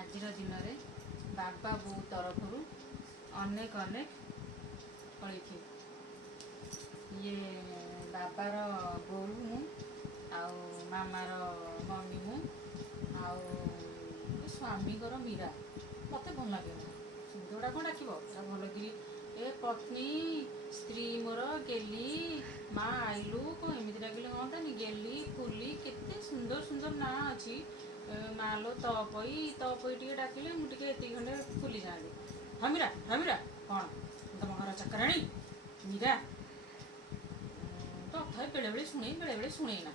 ଆଜିର ଦିନରେ ବାବା ବୋଉ ତରଫରୁ ଅନେକ ଅନେକ ଫଳିଛି। ଇଏ ବାବାର ବୋଉ ମୁଁ, ଆଉ ମାମାର ମମି ମୁଁ, ଆଉ ସ୍ୱାମୀଙ୍କର ମୀରା। ମୋତେ ଭଲ ଲାଗେନି ସେଗୁଡ଼ା କ'ଣ ଡାକିବ, ପୁରା ଭଲକିରି ଏ ପତ୍ନୀ ସ୍ତ୍ରୀ ମୋର ଗେଲି ମା ଆଇଲୁ କ'ଣ ଏମିତି ଡାକିଲେ ହୁଅନ୍ତାନି। ଗେଲି ଫୁଲି କେତେ ସୁନ୍ଦର ସୁନ୍ଦର ନାଁ ଅଛି। ମାଲୋ ତପଇ ତପଇ ଟିକେ ଡାକିଲେ ମୁଁ ଟିକେ ଏତିକି ଖଣ୍ଡେ ଫୁଲି ଯାଆନ୍ତି। ହମିରା ହମିରା କ'ଣ ତମ ଘର ଚାକରାଣୀ ମୀରା। ତଥାପି ବେଳେବେଳେ ଶୁଣେଇ ବେଳେବେଳେ ଶୁଣେଇ ନା,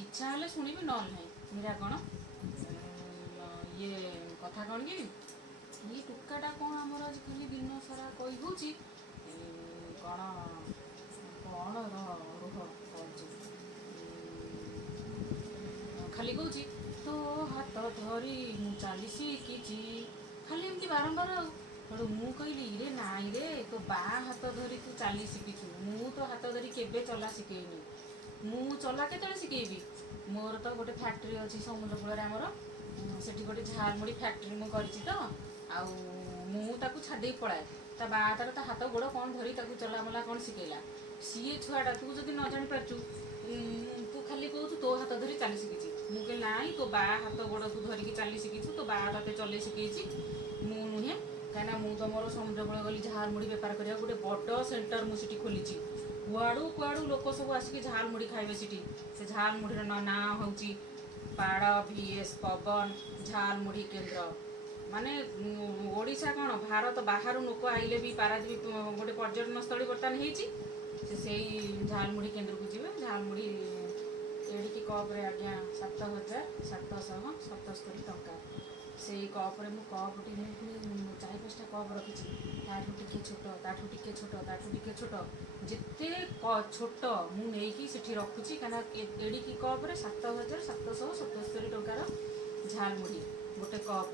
ଇଚ୍ଛା ହେଲେ ଶୁଣିବି ନହେଲେ ନାହିଁ। ମୀରା କ'ଣ ଇଏ କଥା କ'ଣ କି ଇଏ ଟୋକାଟା କ'ଣ ଆମର ଆଜି ଖାଲି ଦିନ ସାରା କହି ହେଉଛି କ'ଣ କ'ଣ ରୁହ କହୁଛି ଖାଲି କହୁଛି ତୋ ହାତ ଧରି ମୁଁ ଚାଲି ଶିଖିଛି, ଖାଲି ଏମିତି ବାରମ୍ବାର। ଆଉ ସେଠୁ ମୁଁ କହିଲି ରେ ନାଇଁ ରେ ତୋ ବାଁ ହାତ ଧରି ତୁ ଚାଲି ଶିଖିଛୁ, ମୁଁ ତ ହାତ ଧରି କେବେ ଚଲା ଶିଖେଇନି। ମୁଁ ଚଲା କେତେବେଳେ ଶିଖେଇବି? ମୋର ତ ଗୋଟେ ଫ୍ୟାକ୍ଟ୍ରି ଅଛି ସମୁଦ୍ର କୂଳରେ ଆମର, ସେଠି ଗୋଟେ ଝାଲମୁଢ଼ି ଫ୍ୟାକ୍ଟ୍ରି ମୁଁ କରିଛି ତ। ଆଉ ମୁଁ ତାକୁ ଛାଡ଼ିଦେଇ ପଳାଏ, ତା ବାଁ ହାତରେ ତା ହାତ ଗୋଡ଼ କ'ଣ ଧରି ତାକୁ ଚଲାମଲା କ'ଣ ଶିଖେଇଲା। ସିଏ ଛୁଆଟା ତୁ ଯଦି ନ ଜାଣିପାରୁଛୁ ତୁ ଖାଲି କହୁଛୁ ତୋ ହାତ ଧରି ଚାଲି ଶିଖିଛି। ମୁଁ କହିଲି ନାଇଁ ତୋ ବାଁ ହାତ ଗୋଡ଼ ତୁ ଧରିକି ଚାଲି ଶିଖିଛୁ, ତୋ ବାଁ ହାତ ଚଲେଇ ଶିଖେଇଛି ମୁଁ ନୁହେଁ। କାହିଁକିନା ମୁଁ ତ ମୋର ସମୁଦ୍ର କୂଳ ଗଲି ଝାଲମୁଢ଼ି ବେପାର କରିବାକୁ, ଗୋଟେ ବଡ଼ ସେଣ୍ଟର ମୁଁ ସେଠି ଖୋଲିଛି। କୁଆଡ଼ୁ କୁଆଡ଼ୁ ଲୋକ ସବୁ ଆସିକି ଝାଲମୁଢ଼ି ଖାଇବେ ସେଠି। ସେ ଝାଲମୁଢ଼ିର ନାଁ ହେଉଛି ପାଡ଼ VS ପବନ ଝାଲମୁଢ଼ି କେନ୍ଦ୍ର। ମାନେ ଓଡ଼ିଶା କ'ଣ ଭାରତ ବାହାରୁ ଲୋକ ଆଇଲେ ବି ପାରାଦ୍ୱୀପ ଗୋଟେ ପର୍ଯ୍ୟଟନସ୍ଥଳୀ ବର୍ତ୍ତମାନ ହେଇଛି। ସେଇ ଝାଲମୁଢ଼ି କେନ୍ଦ୍ରକୁ ଯିବେ। ଝାଲମୁଢ଼ି ଏଡ଼ିକି କପ୍ରେ ଆଜ୍ଞା 7,777 ଟଙ୍କା। ସେଇ କପ୍ରେ ମୁଁ କପ୍ଟି ମୁଁ ପୁଣି 4-5ଟା କପ୍ ରଖିଛି, ତାଠୁ ଟିକେ ଛୋଟ, ତାଠୁ ଟିକେ ଛୋଟ, ତାଠୁ ଟିକେ ଛୋଟ, ଯେତେ ଛୋଟ ମୁଁ ନେଇକି ସେଠି ରଖୁଛି। କାହିଁକିନା ଏଡ଼ିକି କପ୍ରେ 7,777 ଟଙ୍କାର ଝାଲମୁଢ଼ି ଗୋଟେ କପ୍।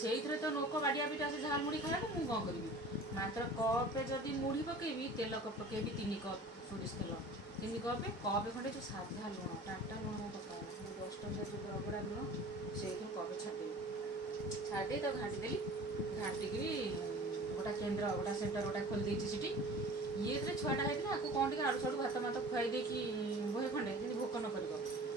ସେଇଥିରେ ତ ଲୋକ ବାଡ଼ିଆ ପିଟା ସେ ଝାଲମୁଢ଼ି ଖାଇବାକୁ, ମୁଁ କ'ଣ କରିବି? ମାତ୍ର କପ୍ରେ ଯଦି ମୁଢ଼ି ପକେଇବି, ତେଲ ପକେଇବି 3 କପ୍ ସୋରିଷ ତେଲ, 3 କପ୍ ଖଣ୍ଡେ ଯେଉଁ ସାଧା ଲୁଣ, ଟାଟା ଲୁଣ ପକାଏ 10 ଟଙ୍କା ଯେଉଁ ରଗଡ଼ା ଲୁଣ, ସେଇଥିରୁ କପ୍ ଛାଡ଼ିଦେବି। ଛାଡ଼ିଦେଇ ତାକୁ ଘାଣ୍ଟିଦେଲି। ଘାଣ୍ଟିକିରି ଗୋଟା କେନ୍ଦ୍ର ଗୋଟା ସେଣ୍ଟର ଗୋଟା ଖୋଲି ଦେଇଛି ସେଠି। ଇଏ ଯେତେବେଳେ ଛୁଆଟା ହେଇଥିଲା ଆକୁ କ'ଣ ଟିକେ ଆଳୁ ସାଳୁ ଭାତ ମାତ ଖୁଆଇ ଦେଇକି ବହେ ଖଣ୍ଡେ ଯେମିତି ଭୋକ ନ କରିବ,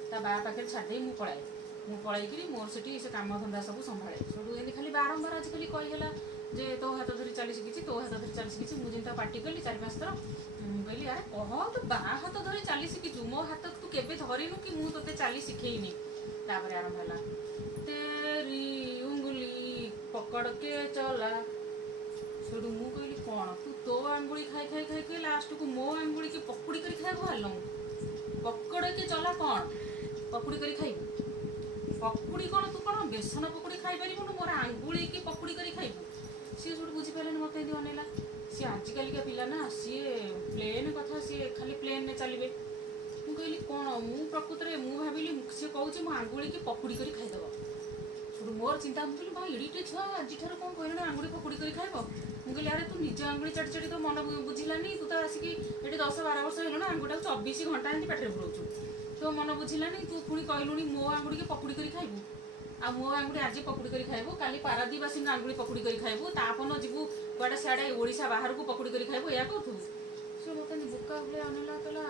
ତା ବାଆ ପାଖରେ ଛାଡ଼ିଦେଇ ମୁଁ ପଳାଏ। ମୁଁ ପଳେଇକିରି ମୋର ସେଠି ସେ କାମଧନ୍ଦା ସବୁ ସମ୍ଭାଳେ। ସେଠୁ ଏମିତି ଖାଲି ବାରମ୍ବାର ଆଜିକାଲି କହିହେଲା ଯେ ତୋ ହାତ ଧରି ଚାଲି ଶିଖିଛି, ତୋ ହାତ ଧରି ଚାଲି ଶିଖିଛି। ମୁଁ ଯେମିତି ପାଟି କଲି 4-5 ଥର, ମୁଁ କହିଲି ଆରେ କହ ତୁ ବାଁ ହାତ ଧରି ଚାଲି ଶିଖିଛୁ, ମୋ ହାତ ତୁ କେବେ ଧରିନୁ କି ମୁଁ ତୋତେ ଚାଲି ଶିଖେଇନି। ତାପରେ ଆରମ୍ଭ ହେଲା ତେରି ଉଙ୍ଗୁଲି ପକଡ଼ କେ ଚଲା। ସେଠୁ ମୁଁ କହିଲି କ'ଣ ତୁ ତୋ ଆଙ୍ଗୁଳି ଖାଇ ଖାଇ ଖାଇ ଖାଇ ଲାଷ୍ଟକୁ ମୋ ଆଙ୍ଗୁଳିକି ପକୁଡ଼ି କରି ଖାଇବାକୁ ବାହାରିଲୁ। ପକଡ଼ କେ ଚଲା କ'ଣ ପକୁଡ଼ି କରି ଖାଇବୁ? ପକୁଡ଼ି କ'ଣ ତୁ କ'ଣ ବେସନ ପକୁଡ଼ି ଖାଇପାରିବୁନୁ, ମୋର ଆଙ୍ଗୁଳିକି ପକୁଡ଼ି କରି ଖାଇବୁ? ସିଏ ସେଠୁ ବୁଝିପାରିଲାନି, ମୋତେ ଏମିତି ଅନେଇଲା। ସିଏ ଆଜିକାଲିକା ପିଲା ନା, ସିଏ ପ୍ଲେନ୍ କଥା, ସିଏ ଖାଲି ପ୍ଲେନ୍ରେ ଚାଲିବେ। ମୁଁ କହିଲି କ'ଣ, ମୁଁ ପ୍ରକୃତରେ ମୁଁ ଭାବିଲି ସିଏ କହୁଛି ମୋ ଆଙ୍ଗୁଳିକି ପକୁଡ଼ି କରି ଖାଇଦେବ। ସେଠୁ ମୋର ଚିନ୍ତା, ମୁଁ କହିଲି ଭାଇ ଏଡ଼ିଟେ ଛୁଆ ଆଜିଠାରୁ କ'ଣ କହିଲେଣି ଆଙ୍ଗୁଳି ପକୁଡ଼ି କରି ଖାଇବ। ମୁଁ କହିଲି ଆରେ ତୁ ନିଜ ଆଙ୍ଗୁଳି ଚାଟି ଚାଟି ତୋ ମନ ବୁଝିଲାନି, ତୁ ତ ଆସିକି ଏଠି 10-12 ବର୍ଷ ହେଇଗଲୁଣି ଆଙ୍ଗୁଳିଟାକୁ 24 ଘଣ୍ଟା ଏମିତି ପାଟିରେ ପୁରଉଛୁ, ତୋ ମନ ବୁଝିଲାନି, ତୁ ପୁଣି କହିଲୁଣି ମୋ ଆଙ୍ଗୁଳିକି ପକୁଡ଼ି କରି ଖାଇବୁ। ଆଉ ମୋ ଆଙ୍ଗୁଳି ଆଜି ପକୁଡ଼ି କରି ଖାଇବୁ, କାଲି ପାରାଦ୍ୱୀପବାସୀଙ୍କ ଆଙ୍ଗୁଳି ପକୁଡ଼ି କରି ଖାଇବୁ, ତାପନ ଯିବୁ କୁଆଡ଼େ ସିଆଡ଼େ ଓଡ଼ିଶା ବାହାରକୁ ପକୁଡ଼ି କରି ଖାଇବୁ, ଏଇଆ କହୁଥିବୁ। ସେ ମୋତେ ବୋକା ଭଳିଆ ଅନେଇଲା, କହିଲା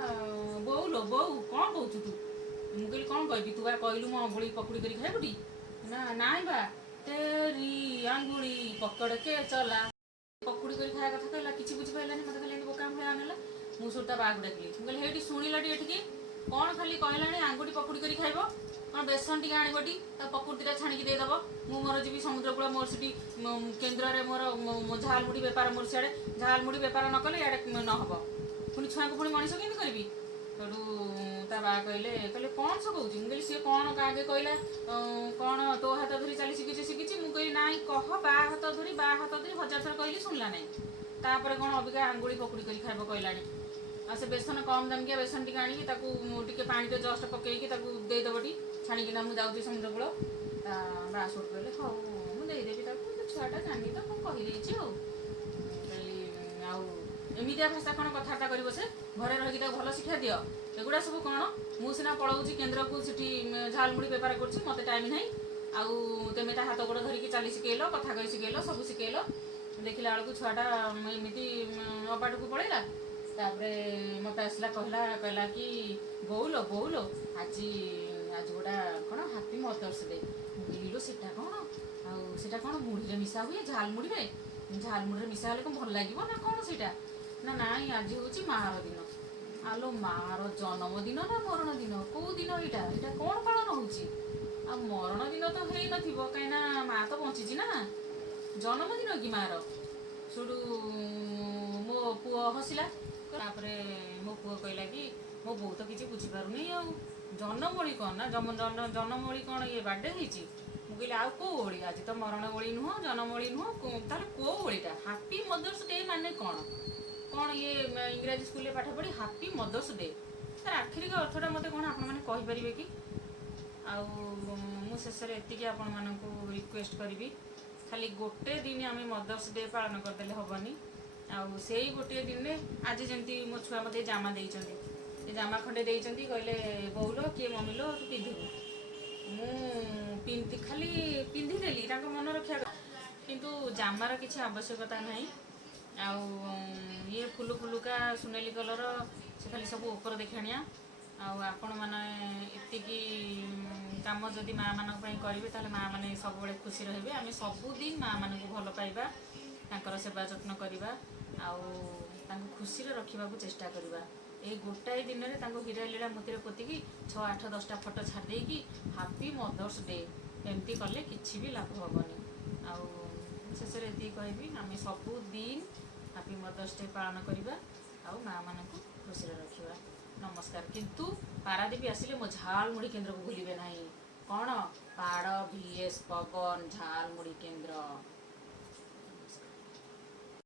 ବୋଉ ଲୋ ବୋଉ କ'ଣ କହୁଛୁ ତୁ? ମୁଁ କହିଲି କ'ଣ କହିବି, ତୁ ବା କହିଲୁ ମୋ ଆଙ୍ଗୁଳି ପକୁଡ଼ି କରି ଖାଇବୁଟି। ନା ନାଇଁ ବା ତେରି ଆଙ୍ଗୁଳି ପକଡ଼ କେ ଚଲା, ପକୁଡ଼ି କରି ଖାଇବା କଥା କହିଲା। କିଛି ବୁଝିପାରିଲାନି, ମୋତେ ଖାଲି ଏମିତି ବୋକା ଭଳିଆ ଅନେଇଲା। ମୁଁ ସେଠୁ ତା ବାଆକୁ ଡାକିଲି, ମୁଁ କହିଲି ହେଇଠି ଶୁଣିଲାଟି ଏଠିକି କ'ଣ ଖାଲି କହିଲାଣି ଆଙ୍ଗୁଠି ପକୁଡ଼ି କରି ଖାଇବ, କ'ଣ ବେସନ ଟିକେ ଆଣିବଟି ତାକୁ ପକୁଡ଼ି ଦୁଇଟା ଛାଣିକି ଦେଇଦେବ। ମୁଁ ମୋର ଯିବି ସମୁଦ୍ର କୂଳ, ମୋର ସେଠି କେନ୍ଦ୍ରରେ ମୋର ଝାଲମୁଢ଼ି ବେପାର, ମୋର ସିଆଡ଼େ ଝାଲମୁଢ଼ି ବେପାର ନ କଲେ ଇଆଡ଼େ ନ ହେବ। ପୁଣି ଛୁଆଙ୍କୁ ପୁଣି ମଣିଷ କେମିତି କରିବି? ସେଠୁ ତା ବାଆ କହିଲେ କ'ଣ ସେ କହୁଛି? ମୁଁ କହିଲି ସିଏ କ'ଣ ଆଗେ କହିଲା କ'ଣ ତୋ ହାତ ଧରି ଚାଲି ଶିଖିଛି ଶିଖିଛି। ମୁଁ କହିଲି ନାଇଁ କହ ବାଁ ହାତ ଧରି 1000 ଥର କହିଲି ଶୁଣିଲା ନାହିଁ। ତାପରେ କ'ଣ ଅବିକା ଆଙ୍ଗୁଳି ପକୁଡ଼ି କରି ଖାଇବ କହିଲାଣି। ଆଉ ସେ ବେସନ କମ୍ ଦାମିକିଆ ବେସନ ଟିକେ ଆଣିକି ତାକୁ ଟିକେ ପାଣିରେ ଜଷ୍ଟ ପକେଇକି ତାକୁ ଦେଇଦେବଟି ଛାଣିକିନା, ମୁଁ ଯାଉଛି ସମୁଦ୍ର କୂଳ। ତା ବାଆ ସୋଟ କହିଲେ ହଉ ମୁଁ ଦେଇଦେବି ତାକୁ, ଛୁଆଟା ଜାଣିନି ତ ମୁଁ କହିଦେଇଛି। ଆଉ କହିଲି ଆଉ ଏମିତିଆ ଭାଷା କ'ଣ କଥାବାର୍ତ୍ତା କରିବ ସେ, ଘରେ ରହିକି ତାକୁ ଭଲ ଶିକ୍ଷା ଦିଅ। ଏଗୁଡ଼ା ସବୁ କ'ଣ? ମୁଁ ସିନା ପଳାଉଛି କେନ୍ଦ୍ରକୁ, ସେଠି ଝାଲମୁଢ଼ି ବେପାର କରୁଛି, ମୋତେ ଟାଇମ୍ ନାହିଁ। ଆଉ ତମେ ତା ହାତ ଗୋଡ଼ ଧରିକି ଚାଲି ଶିଖେଇଲ, କଥା କହି ଶିଖେଇଲ, ସବୁ ଶିଖେଇଲ। ଦେଖିଲା ବେଳକୁ ଛୁଆଟା ଏମିତି ଅବାଟକୁ ପଳେଇଲା। ତାପରେ ମୋତେ ଆସିଲା କହିଲା କି ବୋଉଲୋ ବୋଉଲୋ ଆଜି ଗୋଟା କ'ଣ ହାପି ମଦର୍ସ ଡେ। ବୁଝିଲୁ ସେଟା କ'ଣ? ଆଉ ସେଟା କ'ଣ ମୁଢ଼ିରେ ମିଶା ହୁଏ? ଝାଲମୁଢ଼ିରେ ମିଶା ହେଲେ କ'ଣ ଭଲ ଲାଗିବ ନା କ'ଣ ସେଇଟା? ନା ନାଇଁ ଆଜି ହେଉଛି ମାଆର ଦିନ। ଆଲୋ ମାଆର ଜନ୍ମଦିନ ନା ମରଣ ଦିନ? କେଉଁ ଦିନ ଏଇଟା କ'ଣ ପାଳନ ହେଉଛି? ଆଉ ମରଣ ଦିନ ତ ହେଇନଥିବ, କାହିଁକିନା ମାଆ ତ ବଞ୍ଚିଛି ନା। ଜନ୍ମଦିନ କି ମାଆର? ସେଠୁ ମୋ ପୁଅ ହସିଲା। ତାପରେ ମୋ ପୁଅ କହିଲା କି ମୋ ବୋଉ ତ କିଛି ବୁଝିପାରୁନି, ଆଉ ଜନ୍ମବଳି କ'ଣ ନା ଜନ୍ମବଳି କ'ଣ ଇଏ ବାର୍ଥଡେ ହେଇଛି? ମୁଁ କହିଲି ଆଉ କେଉଁ ଓଳି? ଆଜି ତ ମରଣ ଓଳି ନୁହଁ, ଜନ୍ମବଳି ନୁହଁ, ତାହେଲେ କେଉଁ ଓଳିଟା? ହାପି ମଦର୍ସ ଡେ ମାନେ କ'ଣ? କ'ଣ ଇଏ ଇଂରାଜୀ ସ୍କୁଲରେ ପାଠ ପଢ଼ି ହାପି ମଦର୍ସ ଡେ, ତାର ଆଖିରିକ ଅର୍ଥଟା ମୋତେ କ'ଣ ଆପଣମାନେ କହିପାରିବେ କି? ଆଉ ମୁଁ ଶେଷରେ ଏତିକି ଆପଣମାନଙ୍କୁ ରିକ୍ୱେଷ୍ଟ କରିବି, ଖାଲି ଗୋଟେ ଦିନ ଆମେ ମଦର୍ସ ଡେ ପାଳନ କରିଦେଲେ ହେବନି। ଆଉ ସେଇ ଗୋଟିଏ ଦିନରେ ଆଜି ଯେମିତି ମୋ ଛୁଆ ମୋତେ ଜାମା ଦେଇଛନ୍ତି, ଏ ଜାମା ଖଣ୍ଡେ ଦେଇଛନ୍ତି, କହିଲେ ବୋଉଲୋ କିଏ ମମିଲୋ ତୁ ପିନ୍ଧିବୁ। ମୁଁ ଖାଲି ପିନ୍ଧିଦେଲି ତାଙ୍କ ମନ ରକ୍ଷା, କିନ୍ତୁ ଜାମାର କିଛି ଆବଶ୍ୟକତା ନାହିଁ। ଆଉ ଇଏ ଫୁଲୁକା ସୁନେଲି କଲର, ସେ ଖାଲି ସବୁ ଉପର ଦେଖାଣିଆ। ଆଉ ଆପଣମାନେ ଏତିକି କାମ ଯଦି ମାଆମାନଙ୍କ ପାଇଁ କରିବେ ତାହେଲେ ମାଆମାନେ ସବୁବେଳେ ଖୁସି ରହିବେ। ଆମେ ସବୁଦିନ ମାଆମାନଙ୍କୁ ଭଲ ପାଇବା, ତାଙ୍କର ସେବା ଯତ୍ନ କରିବା, ଆଉ ତାଙ୍କୁ ଖୁସିରେ ରଖିବାକୁ ଚେଷ୍ଟା କରିବା। ଏଇ ଗୋଟାଏ ଦିନରେ ତାଙ୍କୁ ହୀରା ଲୀଳା ମୋତିରେ ପୋତିକି 6, 8, 10ଟା ଫଟୋ ଛାଡ଼ି ଦେଇକି ହାପି ମଦର୍ସ ଡେ ଏମିତି କଲେ କିଛି ବି ଲାଭ ହେବନି। ଆଉ ଶେଷରେ ଏତିକି କହିବି, ଆମେ ସବୁଦିନ ହାପି ମଦର୍ସ ଡେ ପାଳନ କରିବା, ଆଉ ମାଆମାନଙ୍କୁ ଖୁସିରେ ରଖିବା। ନମସ୍କାର। କିନ୍ତୁ ପାରାଦୀପ ଆସିଲେ ମୋ ଝାଲମୁଢ଼ି କେନ୍ଦ୍ରକୁ ଭୁଲିବେ ନାହିଁ। କ'ଣ? ପାଡ଼ VS ପବନ ଝାଲମୁଢ଼ି କେନ୍ଦ୍ର।